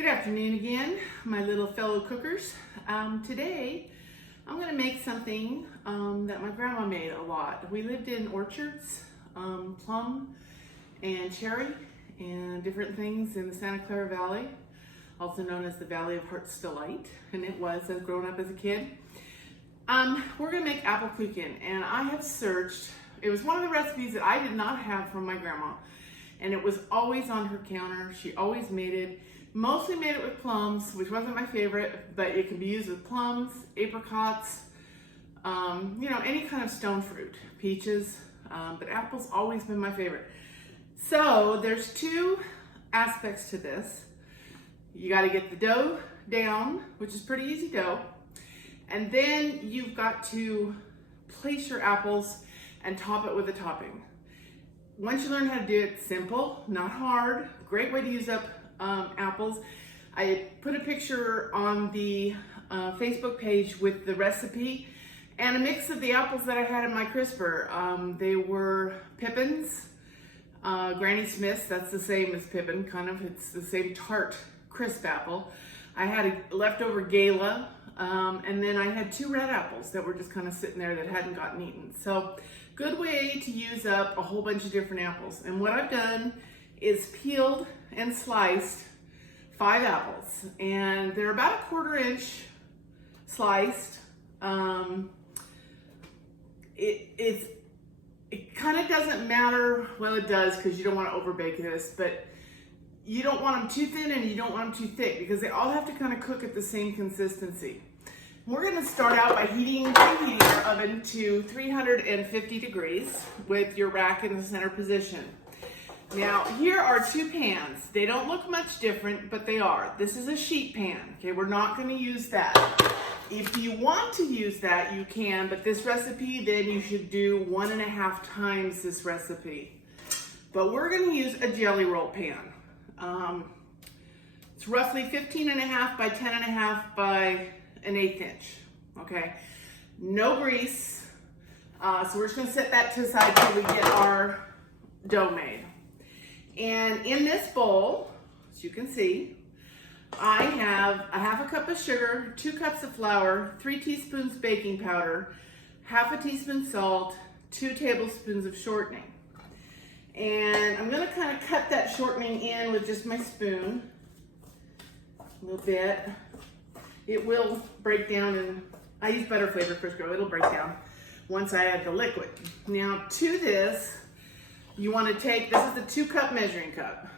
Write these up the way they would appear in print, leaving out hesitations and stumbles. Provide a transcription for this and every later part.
Good afternoon again, my little fellow cookers. Today, I'm going to make something that my grandma made a lot. We lived in orchards, plum and cherry, and different things in the Santa Clara Valley, also known as the Valley of Heart's Delight, and it was as growing up as a kid. We're going to make apple Kuchen, and I have searched. It was one of the recipes that I did not have from my grandma, and it was always on her counter. She always made it. Mostly made it with plums, which wasn't my favorite, but it can be used with plums, apricots, any kind of stone fruit, peaches, but apple's always been my favorite. So there's two aspects to this. You got to get the dough down, which is pretty easy dough, and then you've got to place your apples and top it with a topping. Once you learn how to do it, simple, not hard, great way to use up apples. I put a picture on the Facebook page with the recipe and a mix of the apples that I had in my crisper. They were Pippins, Granny Smith's, that's the same as Pippin, kind of, it's the same tart crisp apple. I had a leftover Gala, and then I had two red apples that were just kind of sitting there that hadn't gotten eaten. So good way to use up a whole bunch of different apples. And what I've done is peeled and sliced 5 apples, and they're about a 1/4 inch sliced. It kind of doesn't matter, well it does because you don't want to overbake this, but you don't want them too thin and you don't want them too thick because they all have to kind of cook at the same consistency. We're going to start out by preheating your oven to 350 degrees with your rack in the center position. Now, here are 2 pans. They don't look much different, but they are. This is a sheet pan, okay? We're not gonna use that. If you want to use that, you can, but this recipe, then you should do 1.5 times this recipe. But we're gonna use a jelly roll pan. It's roughly 15.5 by 10.5 by 1/8 inch, okay? No grease, so we're just gonna set that to the side till we get our dough made. And in this bowl, as you can see, I have a 1/2 cup of sugar, 2 cups of flour, 3 teaspoons baking powder, 1/2 teaspoon salt, 2 tablespoons of shortening. And I'm gonna kind of cut that shortening in with just my spoon, a little bit. It will break down, and I use butter flavor Crisco, it'll break down once I add the liquid. Now to this, you want to take, this is a 2-cup measuring cup.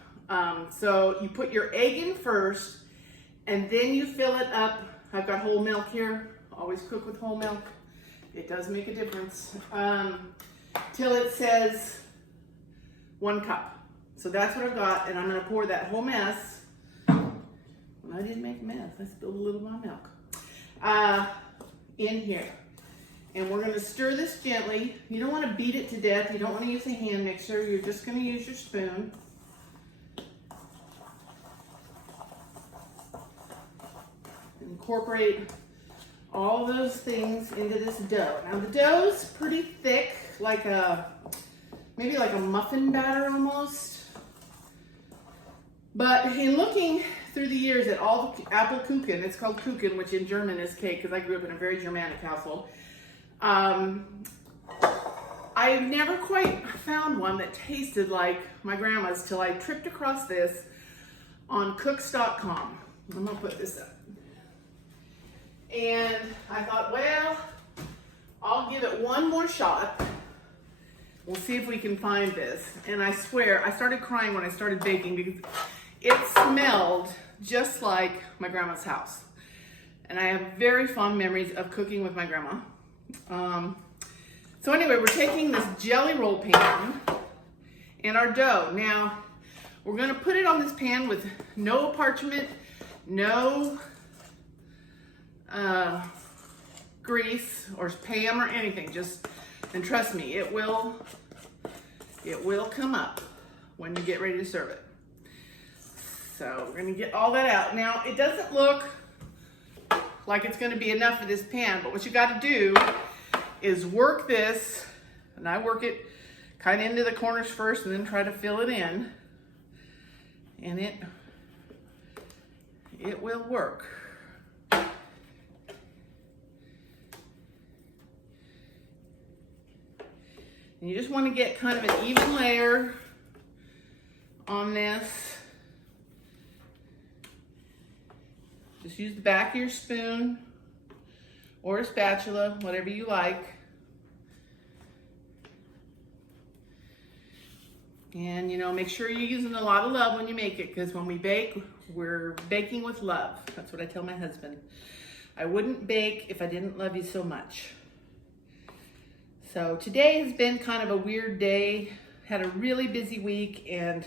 So you put your egg in first, and then you fill it up. I've got whole milk here. Always cook with whole milk. It does make a difference. Till it says 1 cup. So that's what I've got, and I'm going to pour that whole mess. Well, I didn't make a mess. I spilled a little of my milk in here. And we're going to stir this gently. You don't want to beat it to death. You don't want to use a hand mixer. You're just going to use your spoon. Incorporate all those things into this dough. Now the dough's pretty thick, like maybe like a muffin batter almost. But in looking through the years at all the apple Kuchen, it's called Kuchen, which in German is cake, because I grew up in a very Germanic household. I never quite found one that tasted like my grandma's till I tripped across this on cooks.com. I'm gonna put this up. And I thought, well, I'll give it one more shot. We'll see if we can find this. And I swear, I started crying when I started baking because it smelled just like my grandma's house. And I have very fond memories of cooking with my grandma. So anyway, we're taking this jelly roll pan and our dough. Now, we're gonna put it on this pan with no parchment, no grease or Pam or anything. Just, and trust me, it will come up when you get ready to serve it. So we're gonna get all that out. Now, it doesn't look like it's gonna be enough for this pan, but what you gotta do is work this, and I work it kind of into the corners first and then try to fill it in. And it will work. And you just want to get kind of an even layer on this. Just use the back of your spoon or a spatula, whatever you like. And you know, make sure you're using a lot of love when you make it, because when we bake, we're baking with love. That's what I tell my husband. I wouldn't bake if I didn't love you so much. So today has been kind of a weird day. Had a really busy week and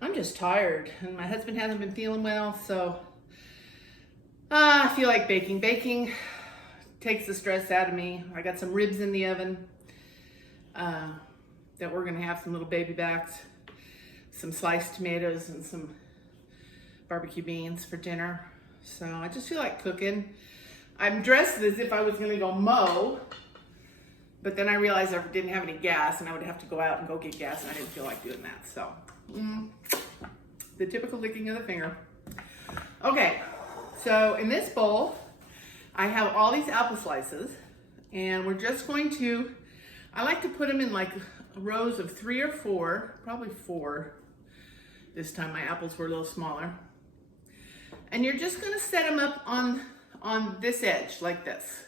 I'm just tired, and my husband hasn't been feeling well, so I feel like baking. Baking takes the stress out of me. I got some ribs in the oven that we're gonna have, some little baby backs, some sliced tomatoes, and some barbecue beans for dinner. So I just feel like cooking. I'm dressed as if I was gonna go mow, but then I realized I didn't have any gas and I would have to go out and go get gas, and I didn't feel like doing that. So, the typical licking of the finger. Okay, so in this bowl, I have all these apple slices, and we're just going to, I like to put them in like rows of 3 or 4, probably 4 this time. My apples were a little smaller. And you're just gonna set them up on this edge like this.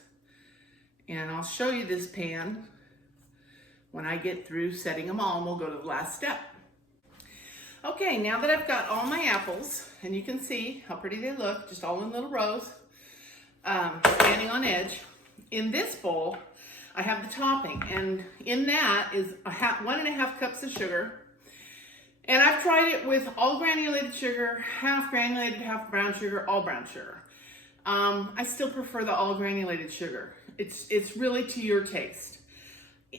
And I'll show you this pan when I get through setting them all, and we'll go to the last step. Okay, now that I've got all my apples, and you can see how pretty they look, just all in little rows, standing on edge. In this bowl, I have the topping, and in that is 1.5 cups of sugar. And I've tried it with all granulated sugar, half granulated, half brown sugar, all brown sugar. I still prefer the all granulated sugar. It's really to your taste.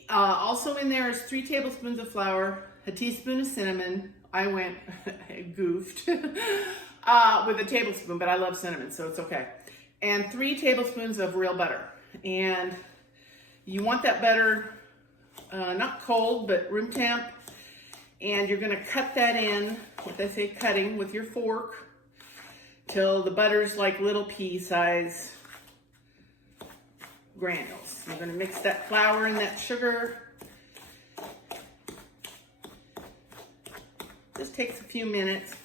Also in there is 3 tablespoons of flour, a teaspoon of cinnamon. I went goofed with a tablespoon, but I love cinnamon, so it's okay. And 3 tablespoons of real butter. And you want that butter not cold, but room temp. And you're gonna cut that in, what they say, cutting with your fork, till the butter's like little pea size granules. You're gonna mix that flour and that sugar. Just takes a few minutes.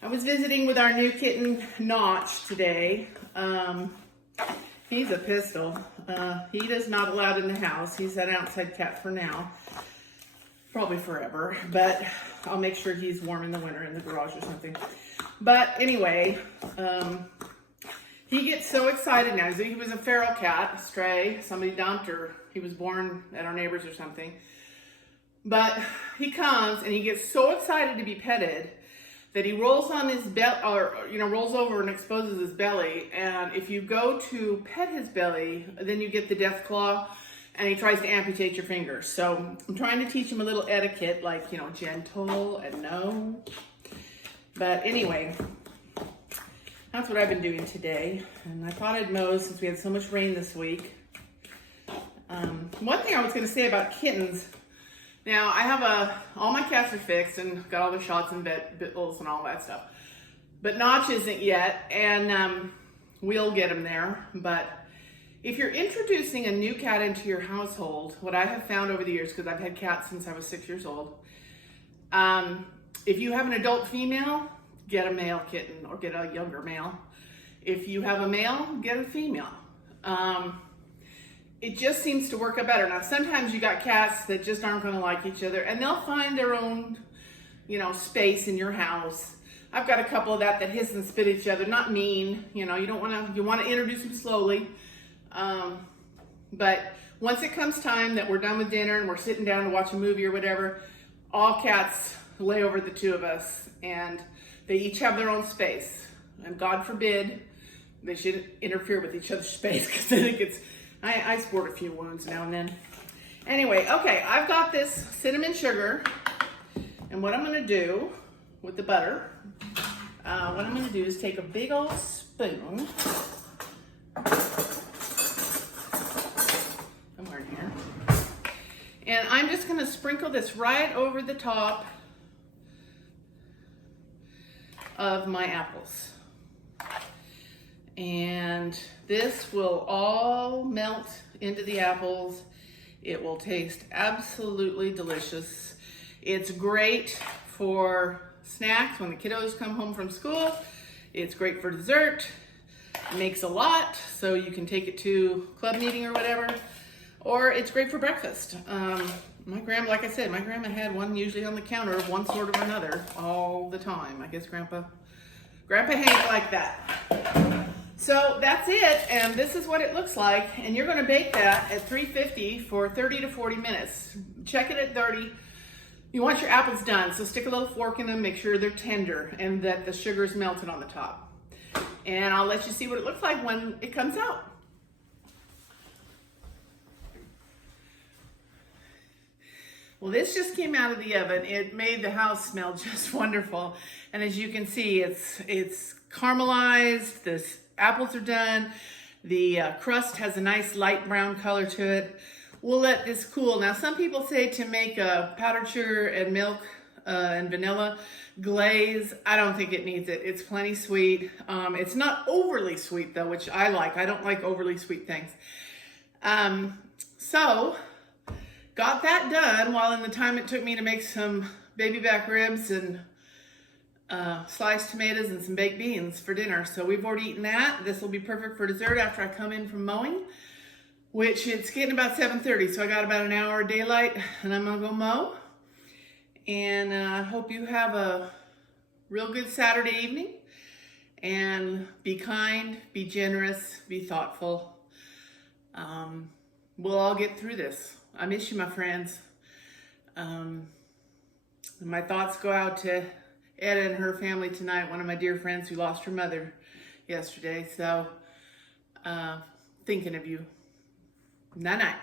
I was visiting with our new kitten, Notch, today. He's a pistol. He is not allowed in the house. He's an outside cat for now. Probably forever, but I'll make sure he's warm in the winter in the garage or something. But anyway, he gets so excited now. He was a feral cat, a stray. Somebody dumped, or he was born at our neighbors or something. But he comes and he gets so excited to be petted that he rolls on his belly, or rolls over and exposes his belly. And if you go to pet his belly, then you get the death claw, and he tries to amputate your fingers. So I'm trying to teach him a little etiquette, like, gentle and no. But anyway, that's what I've been doing today. And I thought I'd mow since we had so much rain this week. One thing I was gonna say about kittens, now I have all my cats are fixed and got all the shots and bittles and all that stuff. But Notch isn't yet, and we'll get him there. But if you're introducing a new cat into your household, what I have found over the years, because I've had cats since I was 6 years old, if you have an adult female, get a male kitten or get a younger male. If you have a male, get a female. It just seems to work out better. Now, sometimes you got cats that just aren't gonna like each other, and they'll find their own, space in your house. I've got a couple of that hiss and spit at each other, not mean, you wanna introduce them slowly. But once it comes time that we're done with dinner and we're sitting down to watch a movie or whatever, all cats lay over the 2 of us, and they each have their own space. And God forbid they should interfere with each other's space, because I think I sport a few wounds now and then. Anyway, okay, I've got this cinnamon sugar, and what I'm gonna do with the butter, is take a big old spoon, somewhere in here, and I'm just gonna sprinkle this right over the top of my apples. And this will all melt into the apples. It will taste absolutely delicious. It's great for snacks when the kiddos come home from school. It's great for dessert. It makes a lot, so you can take it to club meeting or whatever. Or it's great for breakfast. My grandma, like I said, my grandma had one usually on the counter of one sort or another all the time. I guess Grandpa Hank liked that. So that's it, and this is what it looks like. And you're gonna bake that at 350 for 30 to 40 minutes. Check it at 30. You want your apples done, so stick a little fork in them, make sure they're tender and that the sugar's melted on the top. And I'll let you see what it looks like when it comes out. Well, this just came out of the oven. It made the house smell just wonderful. And as you can see, it's caramelized, the apples are done. The crust has a nice light brown color to it. We'll let this cool. Now, some people say to make a powdered sugar and milk and vanilla glaze. I don't think it needs it. It's plenty sweet. It's not overly sweet though, which I like. I don't like overly sweet things. So got that done while in the time it took me to make some baby back ribs and sliced tomatoes and some baked beans for dinner. So we've already eaten that. This will be perfect for dessert after I come in from mowing, which it's getting about 7:30. So I got about an hour of daylight and I'm gonna go mow. And I hope you have a real good Saturday evening. And be kind, be generous, be thoughtful. We'll all get through this. I miss you, my friends. My thoughts go out to Etta and her family tonight, one of my dear friends who lost her mother yesterday. So, thinking of you. Night-night.